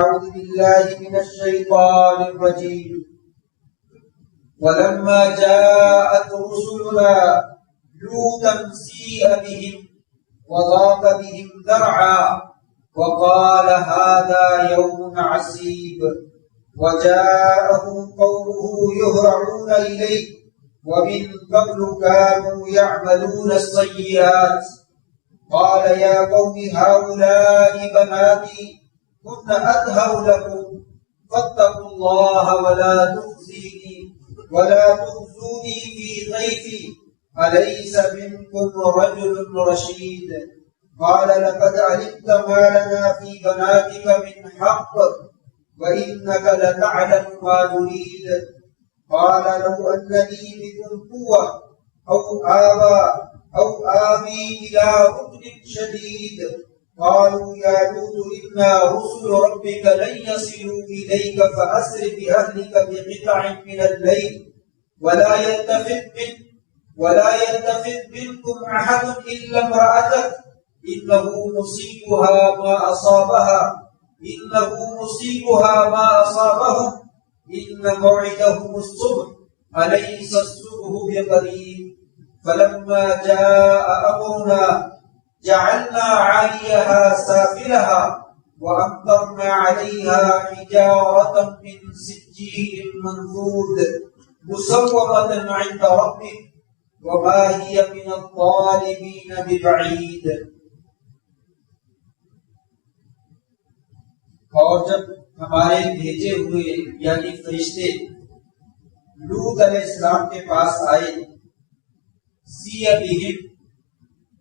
أعوذ بالله من الشيطان الرجيم ولما جاءت رسلنا لوطا سيء بهم وضاق بهم ذرعا وقال هذا يوم عسيب وجاءه قومه يهرعون إليه ومن قبل كانوا يعملون السيئات قال يا قوم هؤلاء بناتي كن أطهر لكم فاتقوا الله ولا تخزوني في ضيفي أليس منكم رجل رشيد قال لقد علمت ما لنا في بناتك من حق وإنك لتعلم ما نريد قال لو أن لي بكم قوة أو آوي إلى ركن شديد قالوا يا لوط إنا رسل ربك لن يصلوا إليك فأسر بأهلك بقطع من الليل ولا يلتفت منكم أحد إلا امرأتك إنه مصيبها ما أصابهم إن موعدهم الصبح أليس الصبح بقريب فلما جاء أمرنا جعلنا عاليها سافلها وأمطرنا عليها حجارة من سجيل منضود مسومة عند ربك وما هي من الظالمين ببعيد. اور جب ہمارے بھیجے ہوئے یعنی فرشتے لوط علیہ السلام کے پاس آئے سیئ بہم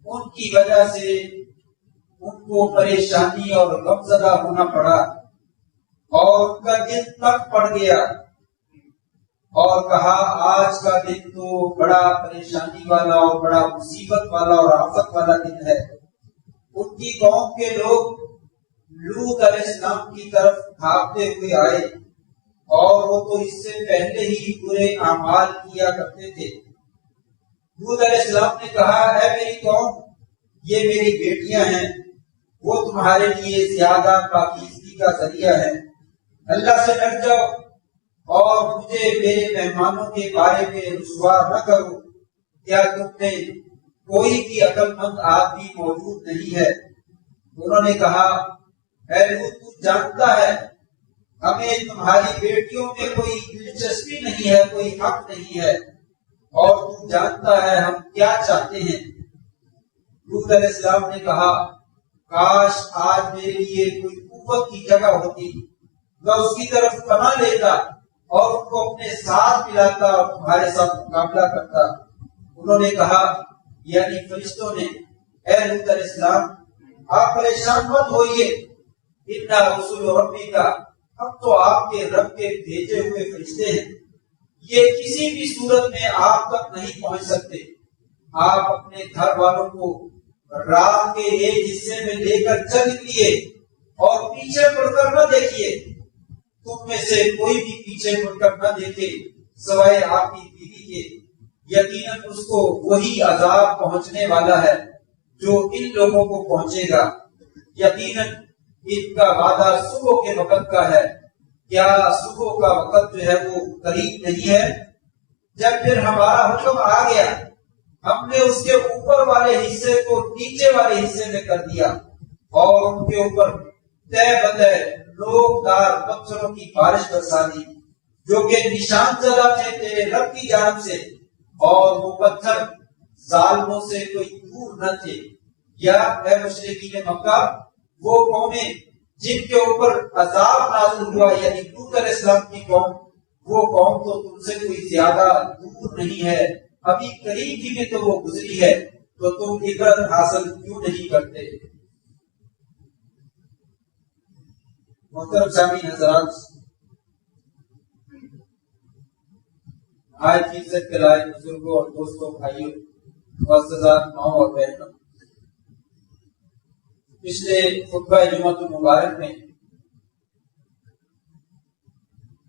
ان کی وجہ سے ان کو پریشانی اور غمزدہ ہونا پڑا اور ان کا دل تنگ پڑ گیا اور کہا آج کا دن تو بڑا پریشانی والا اور بڑا مصیبت والا اور آفت والا دن ہے. ان کی قوم کے لوگ لوط علیہ السلام کی طرف بھاگتے ہوئے آئے اور وہ تو اس سے پہلے ہی برے اعمال کیا کرتے تھے. لوط علیہ السلام نے کہا اے میری قوم یہ میری بیٹیاں ہیں وہ تمہارے لیے زیادہ پاکیزگی کا ذریعہ ہے. اللہ سے ڈر جاؤ اور مجھے میرے مہمانوں کے بارے میں رسوا نہ کرو. کیا تم میں کوئی بھی عقل مند آدمی موجود نہیں ہے؟ انہوں نے کہا اے لوط تو جانتا ہے ہمیں تمہاری بیٹیوں میں کوئی دلچسپی نہیں ہے کوئی حق نہیں ہے اور تو جانتا ہے ہم کیا چاہتے ہیں. لوط علیہ السلام نے کہا کاش آج میرے لیے کوئی قوت کی جگہ ہوتی میں اس کی طرف پناہ لیتا اور ان کو اپنے ساتھ ملاتا اور تمہارے ساتھ مقابلہ کرتا. انہوں نے کہا یعنی فرشتوں نے اے لوط علیہ السلام آپ پریشان مت ہوئیے انا رسول ربک ہم تو آپ کے رب کے بھیجے ہوئے فرشتے ہیں. یہ کسی بھی صورت میں آپ تک نہیں پہنچ سکتے. آپ اپنے گھر والوں کو رات کے ایک حصے میں لے کر چل نکلیے اور پیچھے مڑ کر نہ دیکھیے. تم میں سے کوئی بھی پیچھے مڑ کر نہ دیکھے سوائے آپ کی بیوی کے. یقیناً اس کو وہی عذاب پہنچنے والا ہے جو ان لوگوں کو پہنچے گا. یقیناً ان کا وعدہ صبح کے وقت کا ہے. کیا صبح کا وقت جو ہے وہ قریب نہیں ہے؟ جب پھر ہمارا حکم آ گیا ہم نے اس کے اوپر والے حصے کو نیچے والے حصے میں کر دیا اور ان کے اوپر طے بطے نوکدار پتھروں کی بارش برسا دی جو کہ نشان زدہ تھے تیرے رب کی جانب سے اور وہ پتھر ظالموں سے کوئی دور نہ تھے. یا اے مشرکین مکہ وہ قومیں جن کے اوپر عذاب نازل ہوا یعنی لوط علیہ السلام کی قوم وہ قوم تو تم سے کوئی زیادہ دور نہیں ہے ابھی قریب ہی میں تو وہ گزری ہے تو تم عبرت حاصل کیوں نہیں کرتے. محترم سامعین حضرات آج کی عزت کے لائق بزرگوں اور دوستوں بھائیوں معززان ماؤں اور بہنوں پچھلے خطبہ جمعۃ المبارک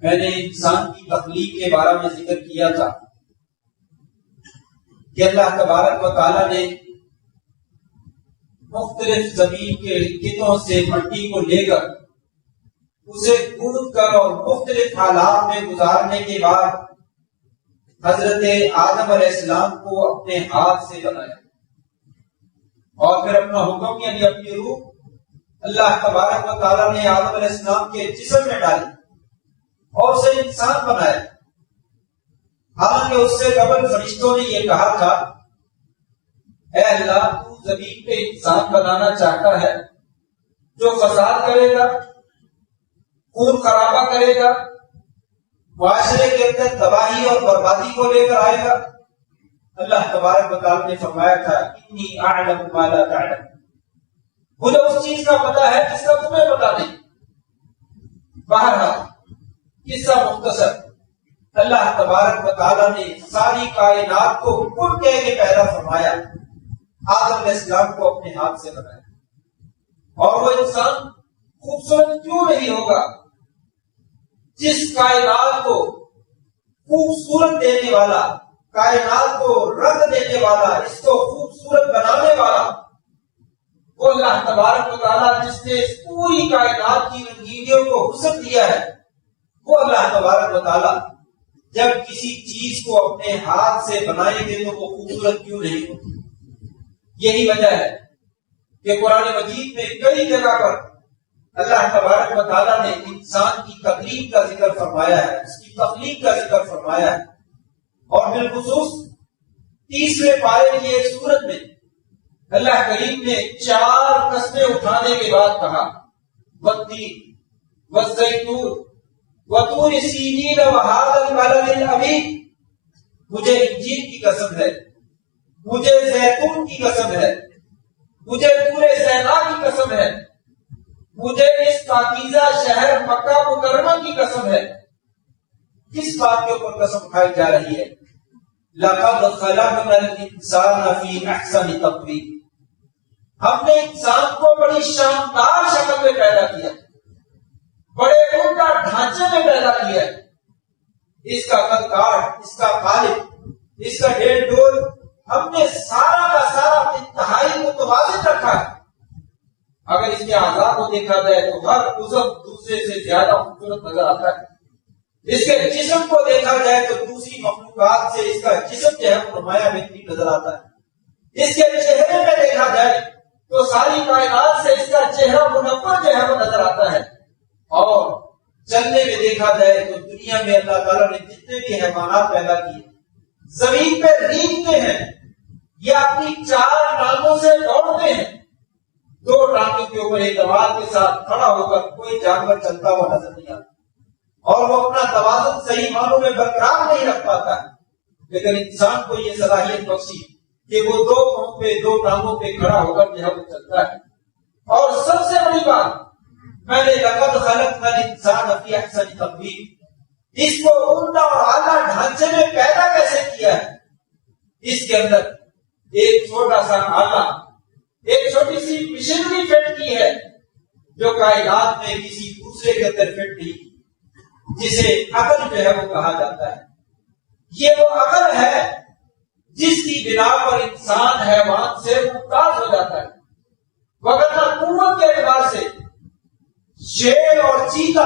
میں نے انسان کی تخلیق کے بارے میں ذکر کیا تھا کہ اللہ تبارک و تعالیٰ نے مختلف زمین کے خطوں سے مٹی کو لے کر اسے ڈھونڈ کر اور مختلف حالات میں گزارنے کے بعد حضرت آدم علیہ السلام کو اپنے ہاتھ سے بنایا اور پھر اپنا حکم یعنی اپنی روح اللہ تبارک و تعالیٰ نے آدم علیہ السلام کے جسم میں ڈالی اور اسے انسان بنایا. حالانکہ اس سے قبل فرشتوں نے یہ کہا تھا اے اللہ تو زمین پہ انسان بنانا چاہتا ہے جو فساد کرے گا, خون خرابہ کرے گا, معاشرے کے اندر تباہی اور بربادی کو لے کر آئے گا. اللہ تبارک و تعالیٰ نے فرمایا تھا انی اعلم ما لا تعلم, مجھے اس چیز کا پتہ ہے جس کا تمہیں پتہ نہیں. بہرحال قصہ مختصر, اللہ تبارک و تعالیٰ نے ساری کائنات کو کن کہہ کے پیدا فرمایا, آدم علیہ السلام کو اپنے ہاتھ سے بنایا. اور وہ انسان خوبصورت کیوں نہیں ہوگا جس کائنات کو خوبصورت دینے والا, کائنات کو رنگ دینے والا, اس کو خوبصورت بنانے والا وہ اللہ تبارک و تعالیٰ جس نے اس پوری کائنات کی رنگینیوں کو حسن دیا ہے, وہ اللہ تبارک و تعالیٰ جب کسی چیز کو اپنے ہاتھ سے بنائیں گے تو وہ خوبصورت کیوں نہیں ہوتی. یہی وجہ ہے کہ قرآن مجید میں کئی جگہ پر اللہ تبارک و تعالیٰ نے انسان کی تخلیق کا ذکر فرمایا ہے, اس کی تخلیق کا ذکر فرمایا ہے. اور بالخصوص 30ویں پارے کی ایک سورت میں اللہ کریم نے 4 قسمیں اٹھانے کے بعد کہا والتین والزیتون وطور سینین وہذا البلد الامین, مجھے انجیل کی قسم ہے, مجھے زیتون کی قسم ہے, مجھے طور سینا کی قسم ہے, مجھے اس پاکیزہ شہر مکہ مکرمہ کی قسم ہے. کس بات کے اوپر قسم کھائی جا رہی ہے؟ لقد خلقنا الانسان فی احسن تقویم, ہم نے انسان کو بڑی شاندار شکل میں پیدا کیا, بڑے عمدہ ڈھانچے میں پیدا کیا. اس کا قد کاٹ, اس کا قالب, اس کا ڈیل ڈول ہم نے سارا کا سارا انتہائی متوازن رکھا ہے. اگر اس کے اعضاء کو دیکھا جائے تو ہر عضو دوسرے سے زیادہ خوبصورت نظر آتا ہے. اس کے جسم کو دیکھا جائے تو دوسری مخلوقات سے اس کا جسم جو ہے وہ نمایاں بہترین نظر آتا ہے. اس کے چہرے میں دیکھا جائے تو ساری کائنات سے اس کا چہرہ منور جو ہے وہ نظر آتا ہے. اور چلنے میں دیکھا جائے تو دنیا میں اللہ تعالیٰ نے جتنے بھی حیوانات پیدا کیے زمین پہ رینگتے ہیں یا اپنی 4 ٹانگوں سے دوڑتے ہیں. 2 ٹانگوں کے اوپر اعتماد کے ساتھ کھڑا ہو کر کوئی جانور چلتا ہوا نظر نہیں آتا اور وہ اپنا توازن صحیح معنوں میں برقرار نہیں رکھ پاتا ہے. لیکن انسان کو یہ صلاحیت بخشی کہ وہ 2 پاؤں پہ 2 ٹانگوں پہ کھڑا ہو کر جو ہے وہ چلتا ہے. اور سب سے بڑی بات, میں نے لقد خلقنا الانسان فی احسن تقویم, اس کو عمدہ اور اعلیٰ ڈھانچے میں پیدا کیسے کیا ہے؟ اس کے اندر ایک چھوٹا سا آلہ, ایک چھوٹی سی مشینری فٹ کی ہے جو کائنات میں کسی دوسرے کے اندر فٹ نہیں کی, جسے عقل جو ہے وہ کہا جاتا ہے. یہ وہ عقل ہے جس کی بنا پر انسان حیوان سے ممتاز ہو جاتا ہے. وگرنہ قوت کے اعتبار سے شیر اور چیتا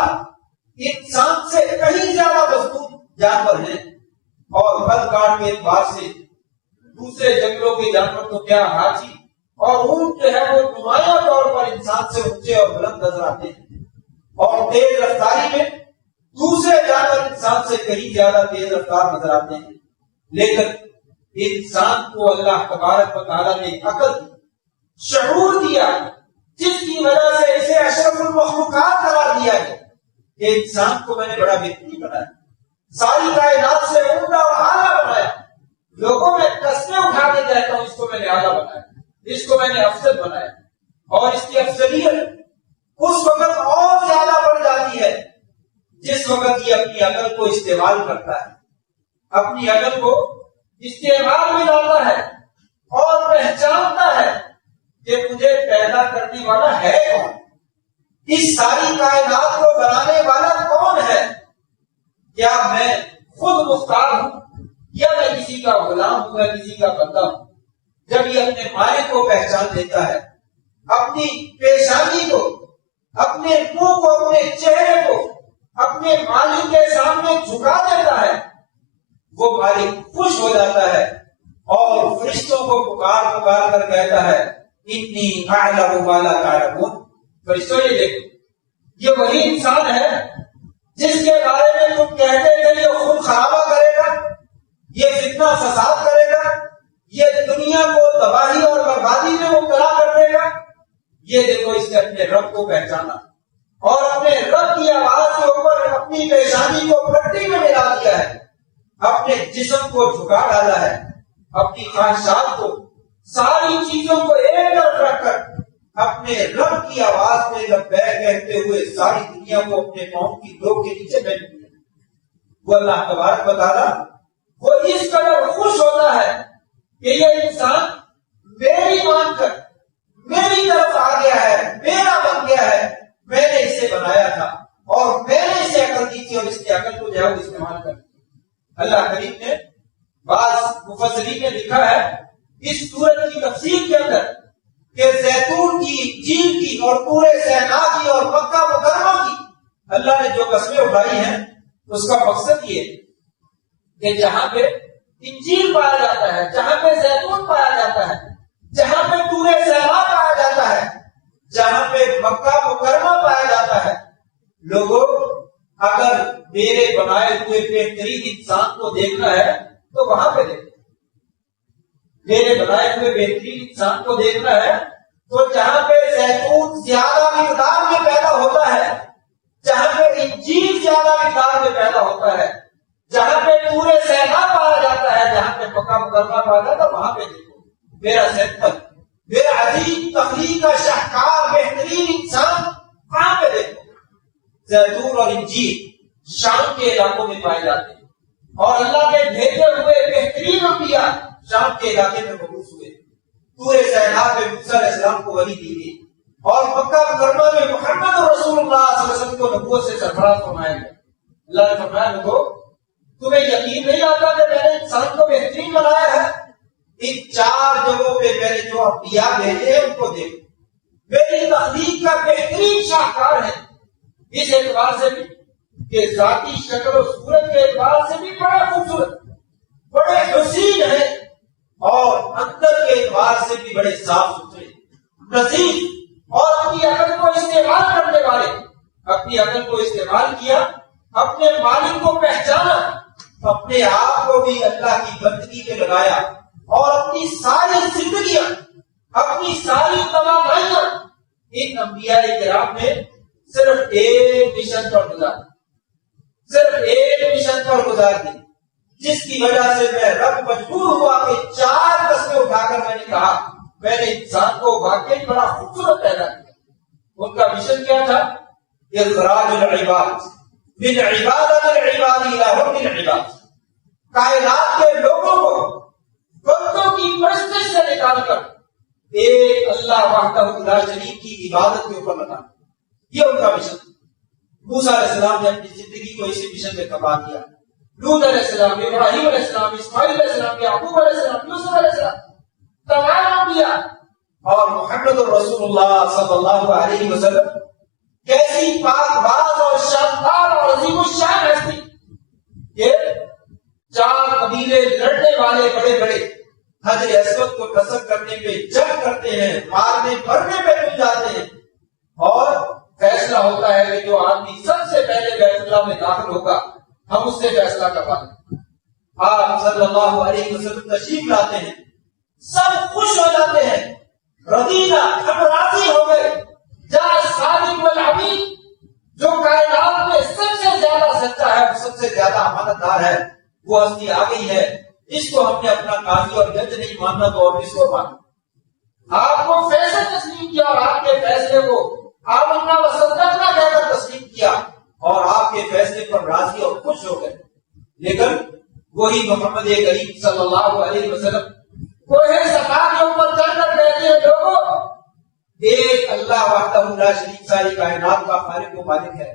انسان سے کہیں زیادہ مضبوط جانور ہیں, اور قد کاٹ کے اعتبار سے دوسرے جنگلوں کے جانور تو کیا ہاتھی اور اونٹ جو ہے وہ نمایاں طور پر انسان سے اونچے اور بلند نظر آتے ہیں. اور تیز رفتاری میں دوسرے جانور انسان سے کہیں زیادہ تیز رفتار نظر آتے ہیں. لیکن انسان کو اللہ تبارک و تعالیٰ نے عقل, شعور دیا جس کی وجہ سے اسے اشرف المخلوقات قرار دیا ہے کہ انسان کو میں نے بڑا بہترین بنایا, ساری کائنات سے عمدہ اور اعلیٰ بنایا. لوگوں میں قسمیں اٹھا کے کہتا ہوں اس کو میں نے اعلیٰ بنایا, اس کو میں نے افضل بنایا. اور اس کی افضلیت اس وقت اور زیادہ بڑھ جاتی ہے جس وقت یہ اپنی عقل کو استعمال کرتا ہے, اپنی عقل کو استعمال میں لاتا ہے اور پہچانتا ہے کہ مجھے پیدا کرنے والا ہے کون, اس ساری کائنات کو بنانے والا کون ہے. کیا میں خود مختار ہوں یا میں کسی کا غلام ہوں یا کسی کا بندہ ہوں؟ جب یہ اپنے مالک کو پہچان لیتا ہے, اپنی پیشانی کو, اپنے منہ کو, اپنے چہرے اپنے مالک کے سامنے جھکا دیتا ہے، وہ مالک خوش ہو جاتا ہے اور فرشتوں کو پکار پکار کر کہتا ہے انی اعلم ما لا تعلمون۔ فرشتوں یہ دیکھو، یہ وہی انسان ہے جس کے بارے میں تم کہتے تھے یہ خون خرابہ کرے گا، یہ فتنہ فساد کرے گا، یہ دنیا کو تباہی اور بربادی میں مبتلا کر دے گا۔ یہ دیکھو اس نے اپنے رب کو پہچانا اور اپنے رب کی آواز کے اوپر اپنی پیشانی کو مٹی میں ملا دیا ہے، اپنے جسم کو جھکا ڈالا ہے، اپنی خواہشات کو، ساری چیزوں کو ایک طرف رکھ کر اپنے رب کی آواز میں لبیک کہتے ہوئے ساری دنیا کو اپنے پاؤں کی ڈوک کے نیچے بیٹھ دیا۔ وہ اللہ تبارک و تعالیٰ وہ اس قدر خوش ہوتا ہے کہ یہ انسان میری مان کر میری طرف آ گیا ہے، میرا بن گیا ہے، میں نے اسے بنایا تھا اور میں نے اسے عقل دی تھی اور اس کی عقل کو جو ہے وہ استعمال کر دیا۔ اللہ کریم نے بعض مفسرین نے لکھا ہے اس سورت کی تفسیر کے اندر کہ زیتون کی، جیل کی اور پورے سینا کی اور مکہ مکرمہ کی اللہ نے جو قسمیں اٹھائی ہیں اس کا مقصد یہ کہ جہاں پہ انجیل پایا جاتا ہے، جہاں پہ زیتون پایا جاتا ہے، جہاں پہ پورے سینا پایا جاتا ہے، جہاں پہ مکہ مکرمہ پایا جاتا ہے، لوگوں اگر میرے بنائے ہوئے بہترین انسان کو دیکھنا ہے تو وہاں پہ دیکھو، میرے بنائے ہوئے بہترین انسان کو دیکھنا ہے تو جہاں پہ زیتون زیادہ مقدار میں پیدا ہوتا ہے، جہاں پہ انجیل زیادہ مقدار میں پیدا ہوتا ہے، جہاں پہ پورے سینا پایا جاتا ہے، جہاں پہ مکہ مکرمہ پایا جاتا ہے، وہاں پہ دیکھو میرا سیمپل، میرا عظیم تخلیق کا شاہکار بہترین انسان وہاں پہ دیکھو۔ زیتون اور انجیل شام کے علاقوں میں پائے جاتے ہیں اور اللہ کے بھیجے ہوئے بہترین انبیاء شام کے علاقے میں مبعوث ہوئے۔ پورے سیلاب میں موسیٰ علیہ السلام کو وحی دی گئی اور مکہ مکرمہ میں محمد رسول اللہ صلی اللہ علیہ وسلم کو نبوت سے سرفراز فرمایا گیا۔ اللہ نے فرمایا لوگوں تمہیں یقین نہیں آتا کہ میں نے انسان کو بہترین بنایا ہے؟ ان 4 جگہوں پہ میں نے جو انبیاء بھیجے ہیں ان کو دیکھو، میری تخلیق کا بہترین شاہکار ہے، اس اعتبار سے بھی کہ ذاتی شکل و صورت کے اعتبار سے بھی بڑا خوبصورت، بڑے حسین ہیں اور اندر کے اعتبار سے بھی بڑے صاف ستھرے، نظیف، اور اپنی عقل کو استعمال کرنے والے، اپنی عقل کو استعمال کیا، اپنے مالک کو پہچانا، اپنے آپ کو بھی اللہ کی بندگی میں لگایا اور اپنی ساری زندگیاں، اپنی ساری توانائیاں ان انبیاء کرام نے صرف ایک مشن پر گزار دی، صرف ایک مشن پر گزار دی، جس کی وجہ سے میں رب مجبور ہوا کہ 4 قسمیں اٹھا کر میں نے کہا میں نے انسان کو واقعی بڑا خوبصورت پیدا کیا۔ ان کا مشن کیا تھا؟ اخراج العباد من عبادت العباد الى رب العباد، کائنات کے لوگوں کو بندوں کی پرستش سے نکال کر ایک اللہ وحدہ لا شریک کی عبادت کے اوپر لگانا، یہ ان کا مشن۔ موسیٰ علیہ السلام نے اپنی زندگی کو اسی مشن میں تباہ کیا، لوط علیہ السلام، ابراہیم علیہ السلام، اسماعیل علیہ السلام، یعقوب علیہ السلام، یوسف علیہ السلام، تمام انبیاء اور محمد رسول اللہ صلی اللہ علیہ وسلم کیسی پاک باز اور شاندار اور عظیم الشان ہستی کہ 4 قبیلے لڑنے والے بڑے بڑے حجر اسود کو کسر کرنے پہ جنگ کرتے ہیں، مارنے مرنے پہ مل جاتے ہیں اور فیصلہ ہوتا ہے کہ جو آدمی سب سے پہلے بیت اللہ میں داخل ہوگا ہم اس سے فیصلہ کروائیں۔ آپ صلی اللہ علیہ وسلم تشریف لاتے ہیں، سب خوش ہو جاتے ہیں، رضینا، ہم راضی ہو گئے، جا صادق والعمید، جو کائنات میں سب سے زیادہ سچا ہے، سب سے زیادہ امانت دار ہے، وہ ہستی آ گئی ہے، اس کو ہم نے اپنا قاضی اور جج نہیں ماننا تو اور اس کو ماننا۔ آپ کو فیصلہ تسلیم کیا اور آپ کے فیصلے کو آپ اپنا وصدقنا کہہ کر تسلیم کیا اور آپ کے فیصلے پر راضی اور خوش ہو گئے۔ لیکن وہی محمد کریم صلی اللہ علیہ وسلم کوہ صفا کے اوپر چڑھ کر کہتے ہیں لوگوں ایک اللہ وحدہ لا شریک ساری کائنات کا خالق و مالک ہے،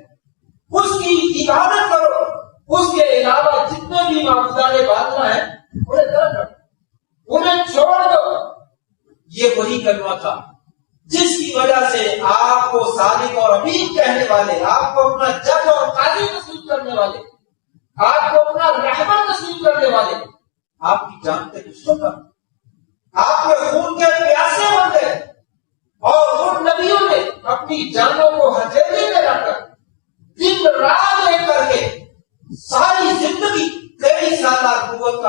اس کی عبادت کرو، اس کے علاوہ جتنے بھی معبودان باطنہ ہیں انہیں ترک کرو، انہیں چھوڑ دو۔ یہ وہی کلمہ تھا جس کی وجہ سے آپ کو صادق اور امین کہنے والے، آپ کو اپنا جج اور قاضی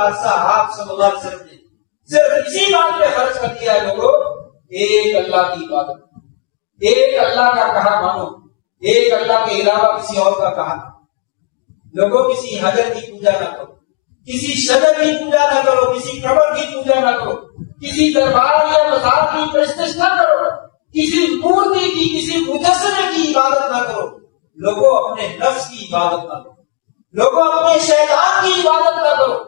پادشاہ آپ صلی اللہ علیہ وسلم نے صرف اسی بات پہ خرچ کر دیا ہے لوگوں، ایک اللہ کی عبادت، ایک اللہ کا کہا مانو، ایک اللہ کے علاوہ کسی اور کا کہا۔ لوگوں کسی حجر کی پوجا نہ کرو، کسی شجر کی پوجا نہ کرو، کسی قبر کی پوجا نہ کرو، کسی دربار یا مزار کی پرستش نہ کرو، کسی مورتی کی، کسی مجسمے کی عبادت نہ کرو۔ لوگوں اپنے نفس کی عبادت نہ کرو، لوگوں اپنے شیطان کی عبادت نہ کرو۔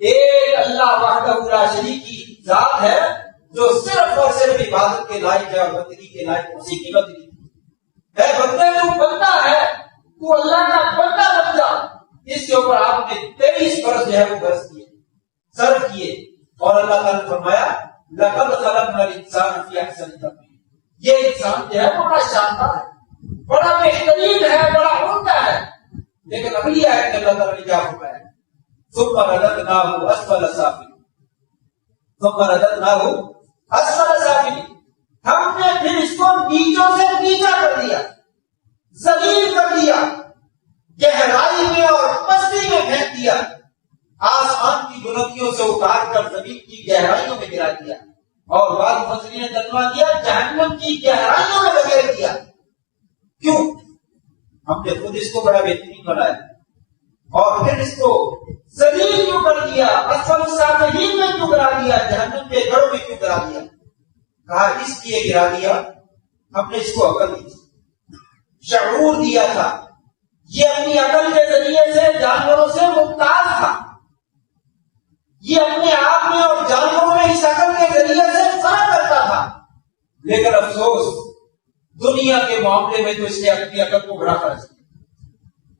ایک اللہ وحدہ لا شریک کی ذات ہے جو صرف اور صرف عبادت کے لائق ہے اور بندگی کے لائق اسی کی بندگی ہے۔ بندے تو بندہ ہے، تو اللہ کا بندہ بن جا۔ اس کے اوپر آپ نے 23 برس جو ہے وہ برس کیے، صرف کیے، اور اللہ تعالیٰ نے فرمایا لقد خلقنا الانسان فی احسن تقویم۔ یہ انسان جو ہے بڑا شاندار ہے، بڑا بہترین ہے، بڑا عمدہ ہے۔ لیکن اگلی آیت میں اللہ تعالیٰ نے کیا فرمایا؟ ثم رددناہ اسفل سافلین، ثم رددناہ اسفل سافلین، ہم نے پھر اس کو نیچوں سے نیچا کر دیا، ذلیل کر دیا، گہرائی میں اور پستی میں پھینک دیا، آسمان کی بلندیوں سے اتار کر زمین کی گہرائیوں میں گرا دیا، اور بعض مفسرین نے ترجمہ کیا جہنم کی گہرائیوں میں لگا دیا۔ کیوں؟ ہم نے خود اس کو بڑا بہترین بنایا اور پھر اس کو ذلیل کیوں کر دیا، اسفل السافلین میں کیوں گرا دیا، جہنم کے گڑھوں میں کیوں گرا دیا؟ کہا اس لیے گرا دیا ہم نے اس کو عقل دی، شعور دیا تھا، یہ اپنی عقل کے ذریعے سے جانوروں سے ممتاز تھا، یہ اپنے آپ میں اور جانوروں میں اس عقل کے ذریعے سے فرق کرتا تھا۔ لیکن افسوس دنیا کے معاملے میں تو اس نے اپنی عقل کو بڑا خرچ کیا،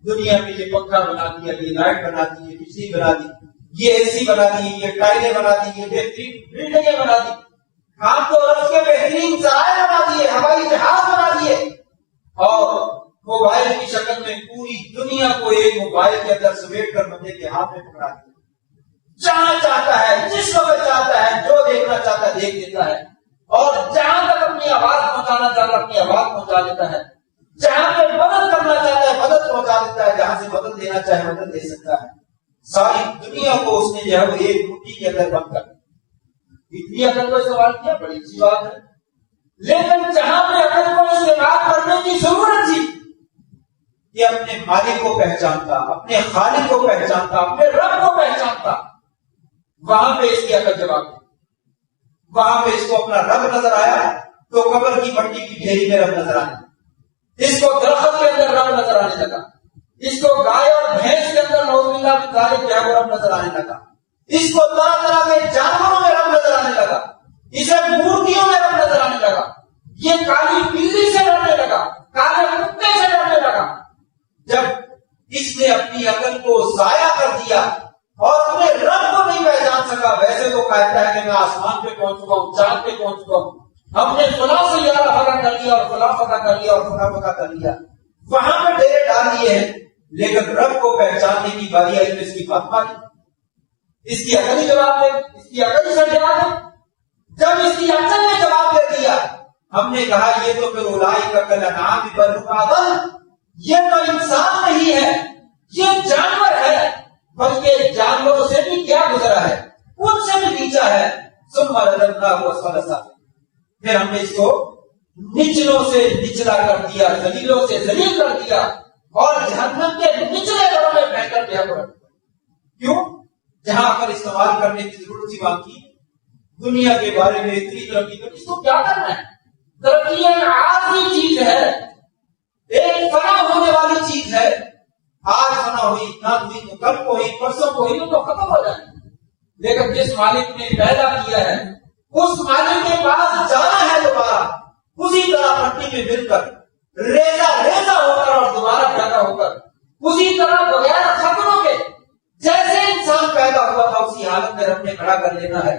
دنیا میں یہ پنکھا بنا دیا، یہ لائٹ بنا دی، یہ بجلی بنا دی، یہ اے سی بنا دی، یہ ٹائلیں بنا دی، یہ بہترین بلڈنگیں بنا دی، ہم تو رفت کے بہترین ذرائع بنا دیے، ہوائی جہاز بنا دیے، اور موبائل کی شکل میں پوری دنیا کو ایک موبائل کے اندر سمیٹ کر بندے کے ہاتھ میں پکڑا دیا، جہاں چاہتا ہے، جس وقت چاہتا ہے، جو دیکھنا چاہتا ہے دیکھ لیتا ہے، اور جہاں تک اپنی آواز پہنچانا چاہتا ہے اپنی آواز پہنچا دیتا ہے، جہاں پہ مدد کرنا چاہتا ہے مدد پہنچا دیتا ہے، جہاں سے مدد لینا چاہے مدد دے سکتا ہے۔ ساری دنیا کو اس نے جو ہے وہ ایک مٹھی کے اندر بند کر اتنی عقل کو استعمال کیا، بڑی اچھی بات ہے، لیکن جہاں پہ عقل کو استعمال کرنے کی ضرورت تھی کہ اپنے مالک کو پہچانتا، اپنے خالق کو پہچانتا، اپنے رب کو پہچانتا، وہاں پہ اس کی عقل جواب دی، وہاں پہ اس کو اپنا رب نظر آیا تو قبر کی مٹی کی ڈھیری میں رب نظر آنے، اس کو درخت کے اندر رب نظر آنے لگا، اس کو گائے اور بھینس کے اندر نعوذ باللہ من ذالک جو ہے وہ رب نظر آنے لگا، اس کو طرح طرح کے جانوروں میں رب نظر آنے لگا، اسے مورتیوں میں رب نظر آنے لگا، یہ کالی بلی سے ڈرنے لگا، کالے کتے سے ڈرنے لگا۔ جب اس نے اپنی عقل کو ضائع کر دیا اور اپنے رب کو نہیں پہچان سکا، ویسے تو کہتا ہے کہ میں آسمان پہ پہنچ چکا ہوں، چاند پہ پہنچ چکا ہوں، ہم نے فلاں سیارہ فتح کر لیا اور فلاں فتح کر لیا اور فلاں فتح کر لیا، وہاں پہ ڈیرے ڈال دیے ہیں، لیکن رب کو پہچاننے کی باری آئی تو اس کی بات مانی، اس کی عقل ہی جواب دے، اس کی عقل ہی سے جواب ہے۔ جب اس کی عقل نے جواب دے دیا، ہم نے کہا یہ تو پھر اولئک کالانعام بل هم اضل، یہ تو انسان نہیں ہے، یہ جانور ہے، بلکہ جانوروں سے بھی کیا گزرا ہے، ان سے بھی نیچا ہے۔ ثم رددناہ اسفل سافلین، پھر ہم نے اس کو نچلوں سے نچلا کر دیا، ذلیلوں سے ذلیل کر دیا، اور جہنم کے نچلے گڑھوں میں پھینک کر دیا رکھ دیا۔ کیوں؟ جہاں پر استعمال کرنے کی ضرورت سی بات کی، دنیا کے بارے میں اتنی ترقی کر، اس کو کیا کرنا ہے؟ ترقی ایک عارضی چیز ہے، ایک فنا ہونے والی چیز ہے، آج فنا ہوئی، نہ ہوئی تو کل کو ہوئی، پرسوں کو ہوئی تو ختم ہو جائے، لیکن جس مالک نے پیدا کیا ہے اس مالک کے پاس جانا ہے دوبارہ، اسی طرح مٹی میں مل کر ریزہ ریزہ ہو کر اور دوبارہ پیدا ہو کر اسی طرح بغیر خطروں کے جیسے انسان پیدا ہوا تھا اسی حالت میں رب نے کھڑا کر لینا ہے۔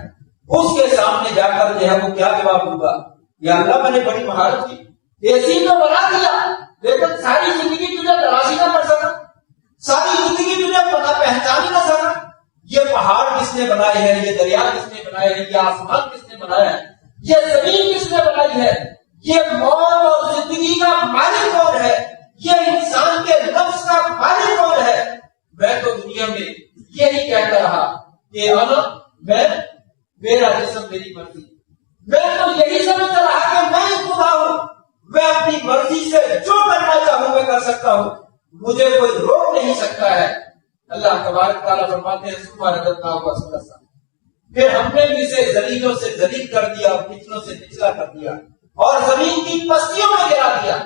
اس کے سامنے جا کر جو ہے وہ کیا جواب دوں گا؟ یا اللہ میں نے بڑی مہارت کی، اے سی تو بنا دیا، لیکن ساری زندگی تجھے تلاشی نہ کر سکا، ساری زندگی تجھے پتہ پہچان نہ سکا، یہ پہاڑ کس نے بنائے ہیں، یہ دریا کس نے بنائے ہیں، یہ آسمان کس نے بنایا ہے، یہ زمین کس نے بنائی ہے، یہ موت اور زندگی کا مالک کون ہے، یہ انسان کے نفس کا مالک کون ہے۔ میں تو دنیا میں یہی کہتا رہا کہ آنا میں میرا جسم میری مرضی. میں تو یہی سمجھتا رہا کہ میں خدا ہوں, میں اپنی مرضی سے جو کرنا چاہوں میں کر سکتا ہوں, مجھے کوئی روک نہیں سکتا ہے. اللہ تبارک تعالیٰ فرماتے ہیں ثم رددناہ اسفل سافلین, پھر ہم نے بھی اسے ذلیلوں سے ذلیل کر دیا اور نچلوں سے نچلا کر دیا اور زمین کی پستیوں میں گرا دیا.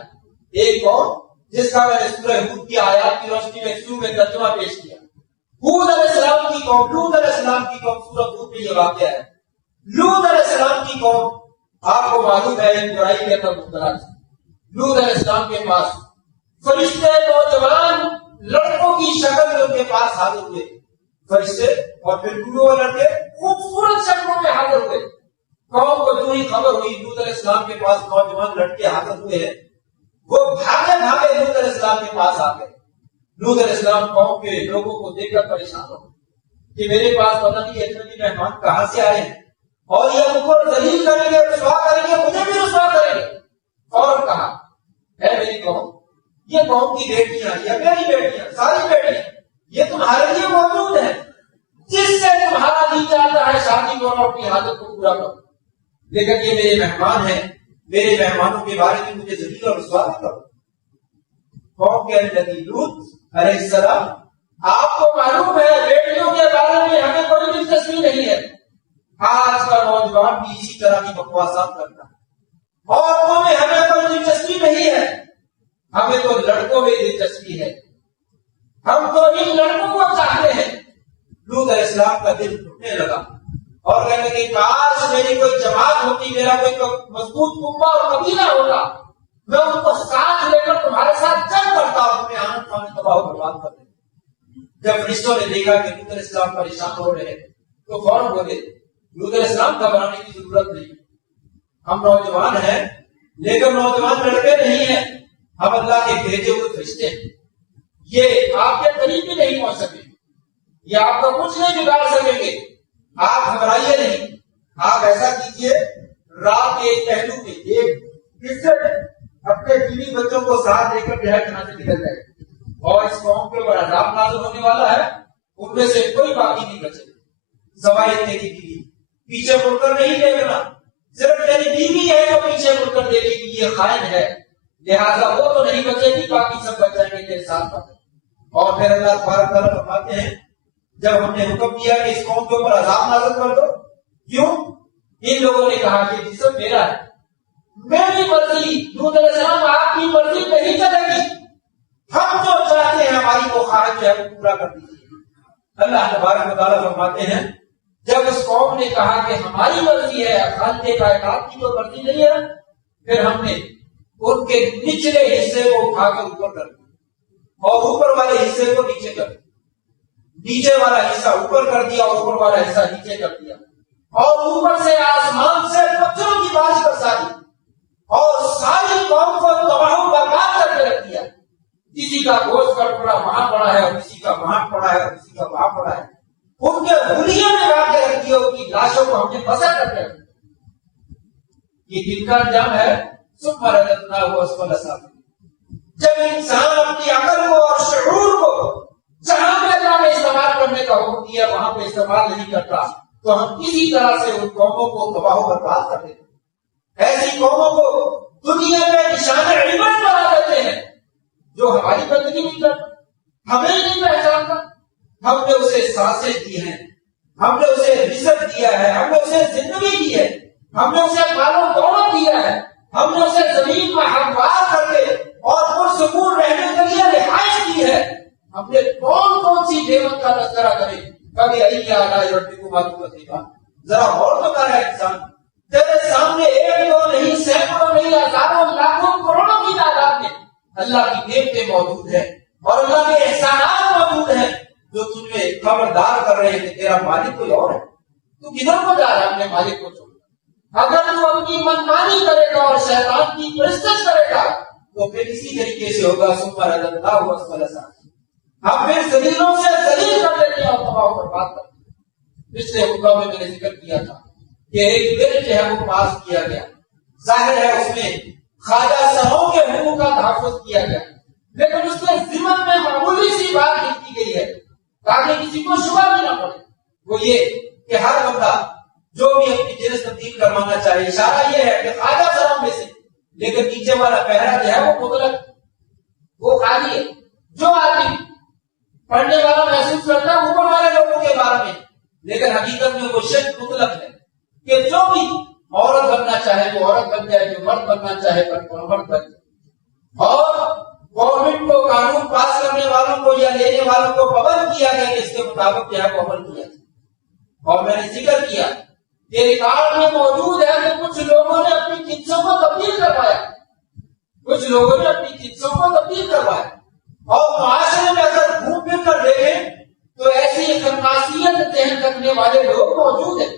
ایک قوم جس کا میں نے سورہ ہود کی آیات کی روشنی میں شروع میں ترجمہ پیش کیا, ہود علیہ السلام کی قوم, لوط علیہ السلام کی قوم, سورہ ہود میں یہ واقعہ ہے. لوط علیہ السلام کی قوم آپ کو معلوم ہے برائی کے اندر مبتلا تھی. لوط علیہ السلام کے پاس فرشتے نوجوان لڑکوں کی شکل میں ان کے پاس حاضر ہوئے, فرشتے اور پھر لوگوں لڑکے خوبصورت شکلوں میں حاضر ہوئے. قوم کو جو ہی خبر ہوئی لوط علیہ السلام کے پاس نوجوان لڑکے حاضر ہوئے ہیں, وہ بھاگے بھاگے لوط علیہ السلام کے پاس آ گئے. لوط علیہ السلام قوم کے لوگوں کو دیکھ کر پریشان ہو کہ میرے پاس پتہ نہیں اجنبی مہمان کہاں سے آئے ہیں اور یہ ان کو ذلیل کریں گے, رسوا کریں گے, مجھے بھی رسوا کریں گے. فوراً کہا اے میری قوم, یہ قوم کی بیٹیاں, یہ میری بیٹیاں, ساری بیٹیاں یہ تمہارے لیے موجود ہیں, جس سے تمہارا دل چاہتا ہے شادی کرو, اپنی حاجت کو پورا کرو, لیکن یہ میرے مہمان ہیں, میرے مہمانوں کے بارے میں مجھے ذلیل اور رسوا نہ کرو. قوم کہنے لگی لوط علیہ السلام, آپ کو معلوم ہے بیٹیوں کے بارے میں ہمیں کوئی دلچسپی نہیں ہے. آج کا نوجوان بھی اسی طرح کی بکواسات کرتا ہے. عورتوں میں ہمیں کوئی دلچسپی نہیں ہے, ہمیں تو لڑکوں میں دلچسپی ہے, ہم تو ان لڑکوں کو چاہتے ہیں. لوط علیہ السلام کا دل ٹوٹنے لگا اور کہنے لگے کاش میری کوئی جماعت ہوتی, میرا کوئی مضبوط کنبہ اور قبیلہ ہوتا, میں ان کو ساتھ لے کر تمہارے ساتھ جنگ کرتا اور تمہیں آنند پانی تباہ و برباد کر دیتا. جب فرشتوں نے دیکھا کہ لوط علیہ السلام پریشان ہو رہے ہیں تو فوراً بولے لوط علیہ السلام گھبرانے کی ضرورت نہیں, ہم نوجوان ہیں لیکن نوجوان لڑکے نہیں ہیں, ہم اللہ کے بھیجے ہوئے فرشتے ہیں, یہ آپ کے قریب بھی نہیں پہنچ سکیں, یہ آپ کا کچھ نہیں بگاڑ سکیں گے. آپ گھبرائیے نہیں, آپ ایسا کیجئے رات کے ایک پہلو میں ایک حصے میں اپنے بیوی بچوں کو ساتھ لے کر یہاں سے نکل جائے, اور اس قوم کے اوپر عذاب نازل ہونے والا ہے, ان میں سے کوئی باقی نہیں بچے. سوائے تیری بیوی, پیچھے مڑ کر نہیں دیکھنا, صرف تیری بیوی ہے جو پیچھے مڑ کر دیکھے گی, یہ خائن ہے, لہذا وہ تو نہیں بچے گی, باقی سب بچ جائیں گے تیرے ساتھ. اور پھر اللہ تبارک تعالیٰ فرماتے ہیں جب ہم نے حکم کیا کہ اس قوم کے اوپر عذاب نازل کر دو, کیوں؟ ان لوگوں نے کہا کہ جسم میرا ہے, میری مرضی. لوط علیہ السلام آپ کی مرضی نہیں چلے گی, ہم جو چاہتے ہیں ہماری وہ خواہش ہے وہ پورا کر دیجیے. اللہ تبارک تعالیٰ فرماتے ہیں جب اس قوم نے کہا کہ ہماری مرضی ہے, خالق کائنات کی تو مرضی نہیں ہے, پھر ہم نے ان کے نچلے حصے کو اٹھا کر اوپر کر دیا اور اوپر والے حصے کو نیچے کر دیا, نیچے والا حصہ اوپر کر دیا اور اوپر والا حصہ نیچے کر دیا, اور اوپر سے آسمان سے پتھروں کی بارش برسا دی اور ساری قوم کو تباہ و برباد کر کے رکھ دیا. کسی کا گوشت کا ٹکڑا وہاں پڑا ہے اور کسی کا وہاں پڑا ہے اور کسی کا وہاں پڑا ہے, ان کے حلیے میں لا کے رکھ دیا, ان کی لاشوں کو ہم نے بسا کر کے رکھ دیا. یہ دل کا انجام ہے ثم رددناہ اسفل سافلین. جب انسان اپنی عقل کو اور شعور کو جہاں پہ اللہ نے استعمال کرنے کا حکم دیا وہاں پہ استعمال نہیں کرتا تو ہم کسی طرح سے ان قوموں کو تباہ و برباد کر دیتے. ایسی قوموں کو دنیا میں نشان عبرت بنا دیتے ہیں جو ہماری بندگی نہیں کرتا, ہمیں نہیں پہچانتا. ہم نے اسے سانسیں دی ہیں, ہم نے اسے رزق دیا ہے, ہم نے اسے زندگی دی ہے, ہم نے اسے مال و دولت دیا ہے, ہم نے اسے زمین میں ہموار کر کے اور پرسکون رہنے کے لیے رہائش دی ہے. ہم نے کون کون سی نعمت کا تذکرہ کرے, کبھی ذرا اور تو کرے انسان. تیرے سامنے ایک دو نہیں, سینکڑوں نہیں, ہزاروں لاکھوں کروڑوں کی تعداد میں اللہ کی نعمتیں موجود ہیں اور اللہ کے احسانات موجود ہیں جو تجھے خبردار کر رہے ہیں کہ تیرا مالک کوئی اور ہے, تو کدھر کو جا رہا ہے اپنے مالک کو چھوڑ. اگر تو اپنی منمانی کرے گا اور شیطان کی پرستش کرے گا تو پھر اسی طریقے سے ہوگا ثم رددناہ اسفل سافلین. ہم پھر ذلیلوں سے ذلیل کر دیتے ہیں اور تباہ و برباد کرتے ہیں. پچھلے خطبہ میں نے ذکر کیا تھا کہ ایک بل جو ہے وہ پاس کیا گیا, ظاہر ہے اس میں خواجہ سروں کے حقوق کا تحفظ کیا گیا, لیکن اس کے ضمن میں معمولی سی بات لکھی گئی ہے تاکہ کسی کو شبہ بھی نہ پڑے. وہ یہ کہ ہر بندہ جو بھی اپنی جنس تبدیل کروانا چاہے، اشارہ یہ ہے کہ خواجہ سلام میں سے، لیکن نیچے والا پہرا جو ہے وہ مطلق، وہ خالی ہے. جو آدمی پڑھنے والا محسوس کرتا ہے اوپر والے لوگوں کے بارے میں، لیکن حقیقت میں وہ شرط مطلق ہے کہ جو بھی عورت بننا چاہے وہ عورت بن جائے، جو مرد بننا چاہے مرد بن جائے. اور گورنمنٹ کو قانون پاس کرنے والوں کو یا لینے والوں کو پابند کیا گیا کہ اس کے مطابق جو ہے وہ عمل کیا جائے. اور میں نے ذکر کیا کہ ریکارڈ میں موجود ہے کہ کچھ لوگوں نے اپنی جنسوں کو تبدیل کروایا، کچھ لوگوں نے اپنی جنسوں کو تبدیل کروایا. اور معاشرے میں اگر گھوم پھر کر دیکھیں تو ایسی خناصیت ذہن رکھنے والے لوگ موجود ہیں،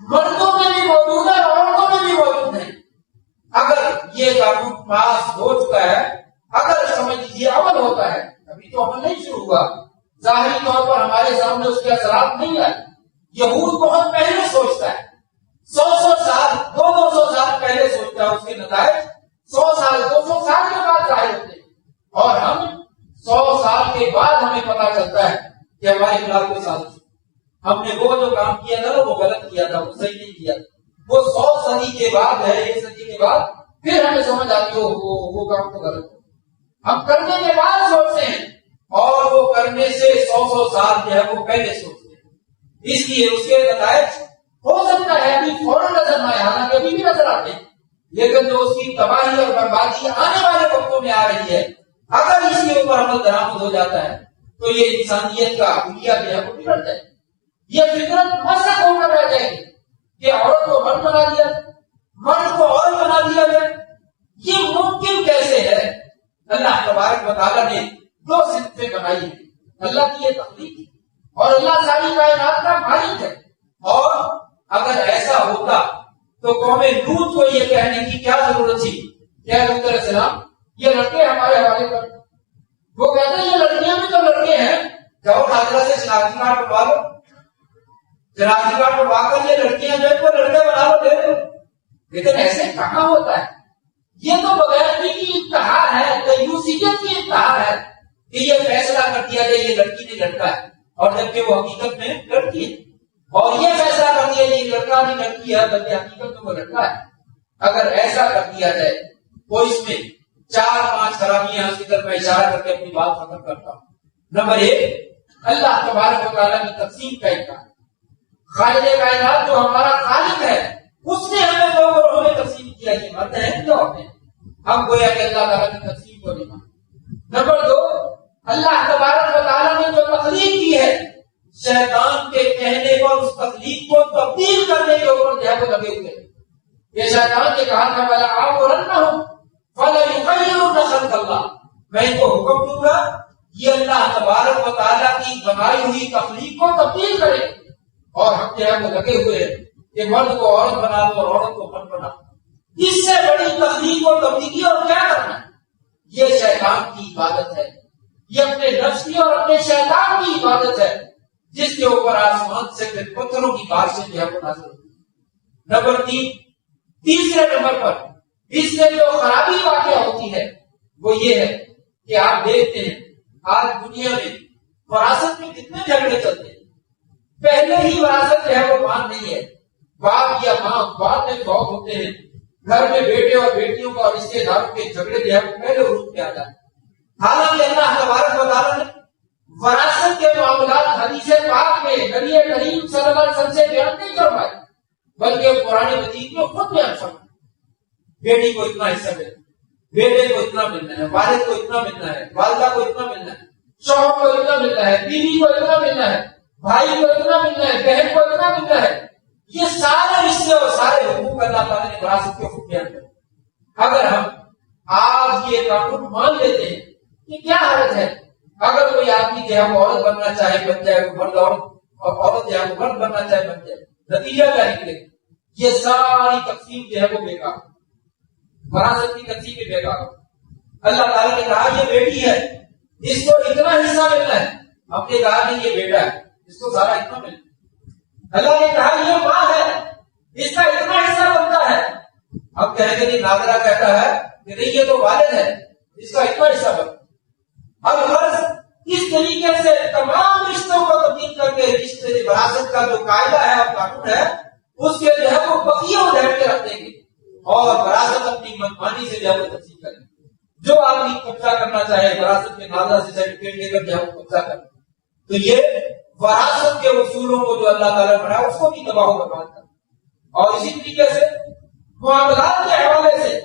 مردوں میں بھی موجود ہے، عورتوں میں بھی موجود ہیں. اگر یہ قانون پاس ہو چکا ہے، اگر سمجھ لیجیے عمل ہوتا ہے، ابھی تو عمل نہیں شروع ہوا، ظاہری طور پر ہمارے سامنے اس کے اثرات نہیں آئے. یہود بہت پہلے سوچتا ہے، 100 سال 200 سال پہلے سوچتا ہے، اس کے نتائج 100 سال 200 سال کے بعد ظاہر ہوتے ہیں. اور ہم 100 سال کے بعد ہمیں پتا چلتا ہے کہ ہمارے خلاف کوئی سازش، ہم نے وہ جو کام کیا تھا وہ غلط کیا تھا، وہ صحیح نہیں کیا. وہ 100 صدی کے بعد ہے، 1 صدی کے بعد پھر ہمیں سمجھ آتی ہو وہ کام تو غلط ہے. ہم کرنے کے بعد سوچتے ہیں، اور وہ کرنے سے 100 سال جو ہے وہ پہلے سوچتے ہیں. اس لیے اس کے نتائج ہو سکتا ہے ابھی فوراً نظر نہ آئے، حالانکہ ابھی بھی نظر آتے ہیں، لیکن جو اس کی تباہی اور بربادی آنے والے وقتوں میں آ رہی ہے، اگر اس کے اوپر عمل درآمد ہو جاتا ہے تو یہ انسانیت کا حلیہ جو ہے وہ بگڑ جائے. یہ فطرت مسخ ہو کر رہ جائے گی کہ عورت کو مرد بنا دیا، مرد کو عورت بنا دیا جائے. یہ ممکن کیسے ہے؟ اللہ تبارک و تعالیٰ نے 2 صنفیں بنائی ہیں. اللہ کی یہ تخلیق ہے اور اللہ ساری کائنات کا مالک ہے. اور اگر ایسا ہوتا تو قوم لوط کو یہ کہنے کی کیا ضرورت تھی کہ لوط علیہ السلام یہ لڑکے ہمارے حوالے کر. وہ کہتے ہیں یہ لڑکیاں بھی تو لڑکے ہیں، جاؤ حاضرہ سے شناختی کارڈ بنوا لو، شناختی کارڈ بنوا کر یہ لڑکیاں جو ہے وہ لڑکے بنا لو، دے دو. لیکن ایسے کہاں ہوتا ہے؟ یہ تو بغیرتی کی انتہا ہے، تیوسیت کی انتہا ہے کہ یہ فیصلہ کر دیا جائے یہ لڑکی نہیں لڑکا ہے، اور جبکہ وہ حقیقت میں لڑکی ہے. اور یہ فیصلہ کر دیا جائے یہ لڑکا نہیں لڑکی ہے، بلکہ حقیقت میں وہ لڑکا ہے. اگر ایسا کر دیا جائے تو اس میں 4-5 خرابیاں اس کی طرف میں اشارہ کر کے اپنی بات ختم کرتا ہوں. نمبر 1، اللہ تبارک و تعالیٰ کی تقسیم کا انکار. خالق کائنات جو ہمارا خالق ہے اس نے ہمیں 2 گروہوں میں تقسیم کیا، یہ مرد ہیں یا عورتیں ہیں. ہم گویا کہ اللہ تعالیٰ کی تقسیم کو نہیں مانتے. نمبر 2، اللہ تبارک و تعالیٰ نے جو تخلیق کی ہے، شیطان کے کہنے پر اس تخلیق کو تبدیل کرنے کے اوپر جو ہے وہ لگے ہوئے. یہ شیطان نے کہا تھا وَلَأَمُرَنَّهُمْ فَلَيُغَيِّرُنَّ خَلْقَ اللَّهِ، میں ان کو حکم دوں گا یہ اللہ تبارک و تعالیٰ کی بنائی ہوئی تخلیق کو تبدیل کرے. اور ہم جو ہے وہ لگے ہوئے ہیں کہ مرد کو عورت بنا دو اور عورت کو مرد بنا دو. اس سے بڑی تخلیق کو تبدیلی اور کیا کرنا ہے؟ یہ شیطان کی عبادت ہے، یہ اپنے نفس کی اور اپنے شیطان کی عبادت ہے، جس کے اوپر آسمان سے پتھروں کی بارشیں جو ہے وہ نازل ہوتی. نمبر 3، تیسرے نمبر پر اس سے جو خرابی واقع ہوتی ہے وہ یہ ہے کہ آپ دیکھتے ہیں آج دنیا میں وراثت میں کتنے جھگڑے چلتے ہیں. پہلے ہی وراثت جو ہے وہ مان نہیں ہے، باپ یا ماں بعد میں فوت ہوتے ہیں، گھر میں بیٹے اور بیٹیوں کا اور رشتے داروں کے جھگڑے جو ہے وہ پہلے عروج پہ آتا ہے. حالانکہ اللہ تبارک و تعالیٰ نے وراثت کے معاملات حدیث پاک میں نبی کریم صلی اللہ علیہ وسلم سے بیان نہیں کروائے، بلکہ قرآن مجید میں خود بیان فرمایا. بیٹی کو اتنا حصہ ملنا ہے، بیٹے کو اتنا ملنا ہے، والد کو اتنا ملنا ہے، والدہ کو اتنا ملنا ہے، شوہر کو اتنا ملنا ہے، بیوی کو اتنا ملنا ہے، بھائی کو اتنا ملنا ہے، بہن کو اتنا ملنا ہے. یہ سارے رشتے اور سارے حقوق اللہ تعالیٰ نے وراثت کے خود بیان کر. اگر ہم آج یہ قانون مان لیتے ہیں کہ کیا حرج ہے اگر کوئی آدمی جو ہے وہ عورت بننا چاہے بن جائے، وہ مرد اور عورت جو ہے وہ مرد بننا چاہے بن جائے، نتیجہ کیا نکلے؟ یہ ساری تقسیم جو ہے وہ بیکار، وراثت کی تقسیم بھی بیکار. اللہ تعالیٰ نے کہا یہ بیٹی ہے اس کو اتنا حصہ ملنا ہے، ہم نے کہا نہیں یہ بیٹا ہے اس کو سارا اتنا ملنا ہے. اللہ نے کہا یہ ماں ہے اس کا اتنا حصہ بنتا ہے، اب کہیں گے نہیں ناظرہ کہتا ہے کہ نہیں یہ تو والد ہے اس کا اتنا حصہ بنتا ہے. اب فرض اس طریقے سے تمام رشتوں کو تبدیل کر کے رشتے وراثت کا جو قاعدہ ہے اور قانون ہے اس کے جو ہے وہ بقیہ ڈھیر کے رکھ دیں گے اور وراثت اپنی منمانی سے جو ہے وہ تقسیم کریں گے. جو آدمی قبضہ کرنا چاہے وراثت کے ناظر سے سرٹیفکیٹ لے کر جو ہے وہ قبضہ کرے. تو یہ وراثت کے اصولوں کو جو اللہ تعالیٰ نے بنایا اس کو بھی تباہ و برباد کرنا. اور اسی طریقے سے معاملات کے حوالے سے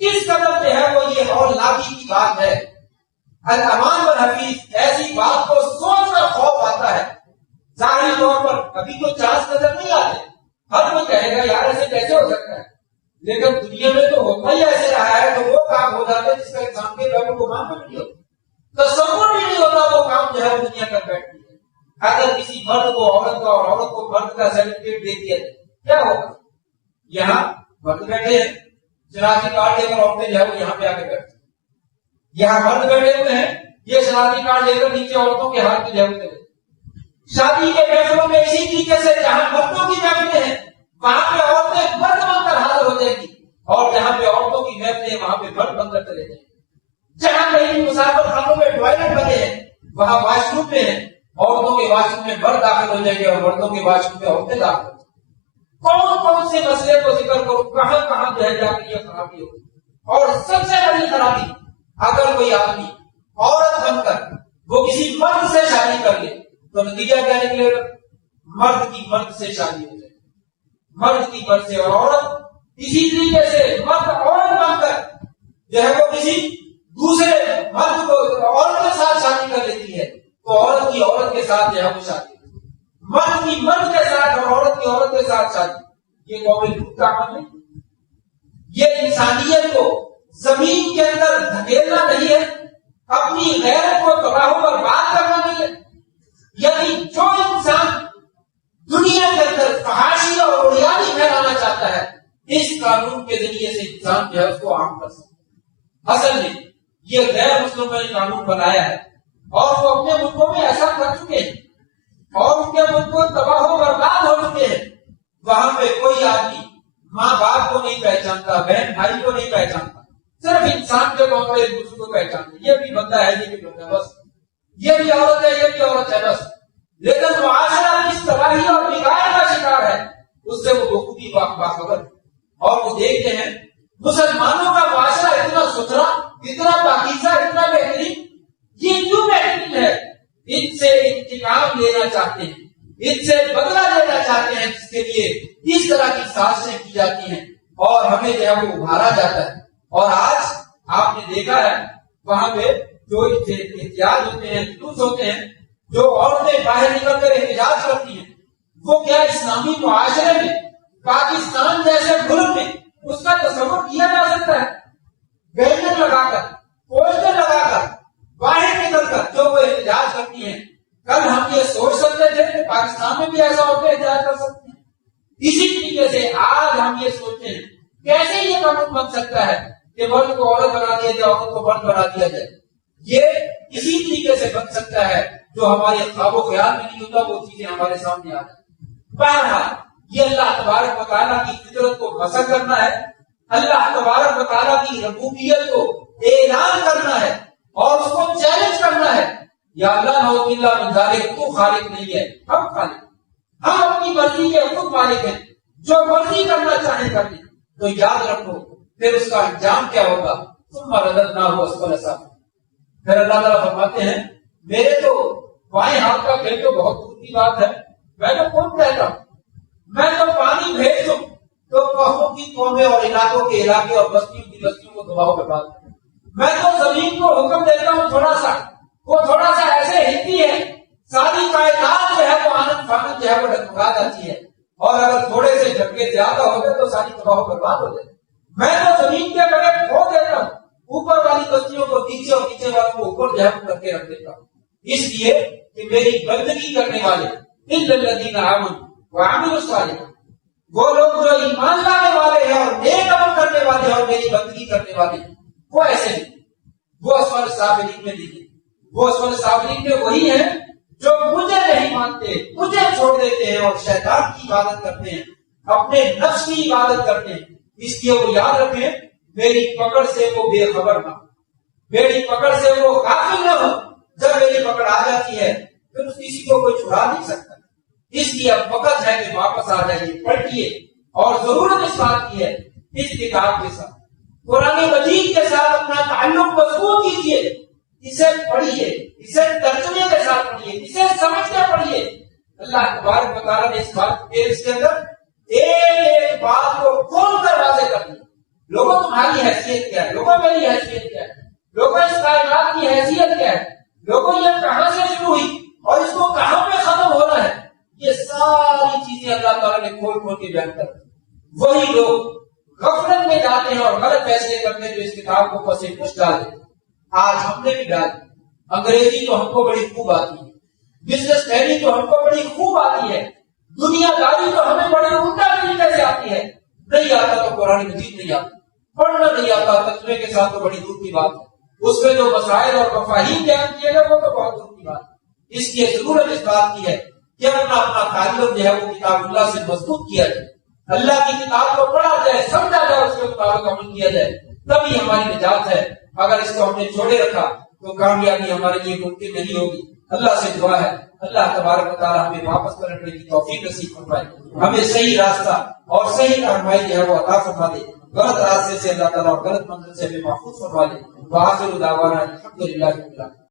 کس قدر جو ہے وہ یہ ہولناکی کی بات ہے. الامان والحفیظ ایسی بات کو سوچ کر خوف آتا ہے. ظاہری طور پر کبھی تو چانس نظر نہیں آتے. ہر کوئی کہے گا یار ایسے کیسے ہو سکتا ہے, لیکن دنیا میں تو ہوتا ہی ایسے رہا ہے. تو وہ کام ہو جاتا ہے جس کا انسان کے لوگوں کو مان بھی نہیں ہوتا, تصور بھی نہیں ہوتا وہ کام جو ہے وہ دنیا کر بیٹھتی ہے. اگر کسی مرد کو عورت کا اور عورت کو مرد کا سرٹیفکیٹ دے دیا کیا ہوگا؟ یہاں مرد بیٹھے ہیں شناختی کارڈ لے کر عورتیں جو ہے وہ یہاں پہ آ کے بیٹھتی. یہاں مرد بیٹھے ہوئے ہیں یہ شناختی کارڈ لے کر نیچے عورتوں کے ہاتھ میں جو ہے شادی کے محفلوں میں اسی طریقے سے جہاں مردوں کی محفلیں ہیں وہاں پہ عورتیں مرد بن کر حاضر ہو جائیں گی اور جہاں پہ عورتوں کی محفلیں وہاں پہ مرد بن کر چلے جائیں گے. جہاں کہیں مسافر خانوں میں ٹوائلٹ بنے ہیں وہاں واش روم میں ہیں, عورتوں کے واش روم میں مرد داخل ہو جائیں گے اور مردوں کے واش روم میں عورتیں داخل ہو جائیں گی. کون کون سے مسئلے کو ذکر کرو, کہاں کہاں جو ہے جا کے یہ خرابی ہوگی. اور سب سے بڑی خرابی اگر کوئی آدمی عورت بن کر وہ کسی مرد سے شادی کر لے تو نتیجہ کیا نکلے گا؟ مرد کی مرد سے شادی ہو جائے, مرد کی مرد سے. اور عورت اسی طریقے سے مرد عورت بن کر جو ہے وہ کسی دوسرے مرد کو عورت کے ساتھ شادی کر لیتی ہے تو عورت کی عورت کے ساتھ جو ہے وہ شادی, مرد کی مرد کے ساتھ اور عورت کی عورت کے ساتھ شادی. یہ قوم لوط کا عمل نہیں, یہ انسانیت کو زمین کے اندر دھکیلنا نہیں ہے, اپنی غیرت کو تباہ و برباد کرنا نہیں ہے. یعنی جو انسان دنیا کے اندر فحاشی اور اڑیانی پھیلانا چاہتا ہے اس قانون کے ذریعے سے انسان جو ہے اس کو عام کر سکتا ہے. اصل میں یہ غیر مسلموں نے قانون بنایا ہے اور وہ اپنے ملکوں میں ایسا کر چکے ہیں اور ان کے ملک کو تباہ و برباد ہو چکے ہیں. وہاں پہ کوئی آدمی ماں باپ کو نہیں پہچانتا, بہن بھائی کو نہیں پہچانتا, صرف انسان کے طور پر ایک دوسرے کو پہچانتے. یہ بھی بندہ ہے, یہ بھی بندہ, بس یہ بھی عورت ہے, یہ بھی عورت ہے, بس. لیکن معاشرہ اس تباہی اور بگاڑ کا شکار ہے اس سے وہ بخوبی باخبر. اور وہ دیکھتے ہیں مسلمانوں کا معاشرہ اتنا ستھرا, اتنا پاکیزہ, اتنا بہترین, یہ کیوں بہترین ہے؟ ان سے انتقام لینا چاہتے ہیں, ان سے بدلہ لینا چاہتے ہیں, جس کے لیے اس طرح کی سازشیں کی جاتی ہیں اور ہمیں جو ہے وہ ابھارا جاتا ہے. اور آج آپ نے دیکھا ہے وہاں پہ جو احتجاج ہوتے ہیں, جلوس ہوتے ہیں, جو عورتیں باہر نکل کر احتجاج کرتی ہیں, وہ کیا اسلامی معاشرے میں پاکستان جیسے ملک میں اس کا تصور کیا جا سکتا ہے؟ بینر لگا کر, پوسٹر لگا کر, باہر نکل کر جو وہ احتجاج کرتی ہیں, کل ہم یہ سوچ سکتے تھے کہ پاکستان میں بھی ایسا عورتیں احتجاج کر سکتی ہیں؟ اسی طریقے سے آج ہم یہ سوچتے ہیں کیسے یہ قانون بن سکتا ہے کہ مرد کو عورت بنا دیا جائے, عورت کو مرد بنا دیا جائے. یہ اسی طریقے سے بن سکتا ہے جو ہمارے خواب و خیال میں نہیں ہوتا, وہ چیزیں ہمارے سامنے آ جائیں. بہرحال یہ اللہ تبارک و تعالیٰ کی فطرت کو مسخ کرنا ہے, اللہ تبارک و تعالیٰ کی ربوبیت کو اعلان کرنا ہے اور اس کو چیلنج کرنا ہے. یا اللہ نعوذ باللہ من ذالک, تو خالق نہیں ہے, ہم خالق, ہم اپنی مرضی کے خود مالک ہیں, جو مرضی کرنا چاہیں کر لیں. تو یاد رکھو پھر اس کا انجام کیا ہوگا؟ ثم رددناہ اسفل سافلین. پھر اللہ تعالیٰ فرماتے ہیں میرے تو بائیں ہاتھ کا کھیل تو بہت دور کی بات ہے, میں تو کون کہتا ہوں, میں تو پانی بھیج دوں تو قوموں کی قومیں اور علاقوں کے علاقے اور بستیوں کی بستیوں کو دباؤ برباد کروں. میں تو زمین کو حکم دیتا ہوں تھوڑا سا, وہ تھوڑا سا ایسے ہلتی ہے ساری کائنات جو ہے وہ آنند فانند جو ہے وہ ڈگمگا جاتی ہے, اور اگر تھوڑے سے جھٹکے زیادہ ہو گئے تو ساری تباہ و برباد ہو جائے. میں تو زمین کے بغیر کھو دیتا ہوں, اوپر والی بستیوں کو نیچے اور نیچے والوں کو اوپر جو ہے کر کے رکھ دیتا ہوں, اس لیے کہ میری بندگی کرنے والے الا الذین آمنوا وعملوا الصالحات, وہ لوگ جو ایمان لانے والے ہیں اور نیک عمل کرنے والے ہیں اور میری بندگی کرنے والے ہیں, وہ ایسے نہیں, وہ اسفل سافلین میں نہیں. وہ اسفل سافلین میں وہی ہیں جو مجھے نہیں مانتے, مجھے چھوڑ دیتے ہیں اور شیطان کی عبادت کرتے ہیں, اپنے نفس کی عبادت کرتے ہیں. اس لیے وہ یاد رکھیں میری پکڑ سے وہ بے خبر نہ ہو, میری پکڑ سے وہ غافل نہ ہو. جب میری پکڑ آ جاتی ہے پھر کسی کو کوئی چھڑا نہیں سکتا. چاہیے اور ضرورت اس بات کی ہے اس کتاب کے ساتھ، قرآن مجید کے ساتھ اپنا تعلق مضبوط کیجیے، اسے پڑھیے، اسے ترجمے کے ساتھ پڑھیے، اسے سمجھ کے پڑھیے۔ اللہ تبارک و تعالیٰ نے اس بات اس کے اندر ایک بات کو کھول کر واضح کر دی۔ لوگوں تمہاری حیثیت کیا ہے، لوگوں میری حیثیت کیا ہے، لوگوں اس کائنات کی حیثیت کیا ہے، لوگوں یہ کہاں سے شروع ہوئی اور اس کو کہاں پہ ختم ہونا ہے، یہ ساری چیزیں اللہ تعالیٰ نے کھول کھول کے بیان کر دی۔ وہی لوگ غفلت میں جاتے ہیں اور غلط فیصلے کرتے ہیں جو اس کتاب کو پس پش ڈال دیتے۔ آج ہم نے بھی ڈال دی، انگریزی تو ہم کو بڑی خوب آتی ہے، بزنس مینی تو ہم کو بڑی خوب آتی ہے، دنیا داری تو ہمیں بڑی عمدہ طریقے سے آتی ہے، نہیں آتا تو قرآن مجید نہیں آتا، پڑھنا نہیں آتا ترجمے کے ساتھ تو بڑی دور کی بات ہے، اس میں جو مسائل اور مفاہیم بیان کیے گئے وہ تو بہت دور کی بات ہے۔ اس لیے ضرورت اس بات کی ہے کہ اپنا تعلق جو ہے وہ کتاب اللہ سے مضبوط کیا جائے، اللہ کی کتاب کو پڑھا جائے، سمجھا جائے، اس کے مطابق عمل کیا جائے، تبھی ہماری نجات ہے۔ اگر اس کو ہم نے چھوڑے رکھا تو کامیابی ہمارے لیے ممکن نہیں ہوگی۔ اللہ سے دعا ہے اللہ تبارک و تعالیٰ ہمیں واپس پلٹنے کی توفیق نصیب فرمائے، ہمیں صحیح راستہ اور صحیح رہنمائی جو ہے وہ عطا فرما دے، غلط راستے سے اللہ تعالیٰ اور غلط منزل سے ہمیں محفوظ فرما دے۔ وآخر دعوانا الحمدللہ رب العالمین۔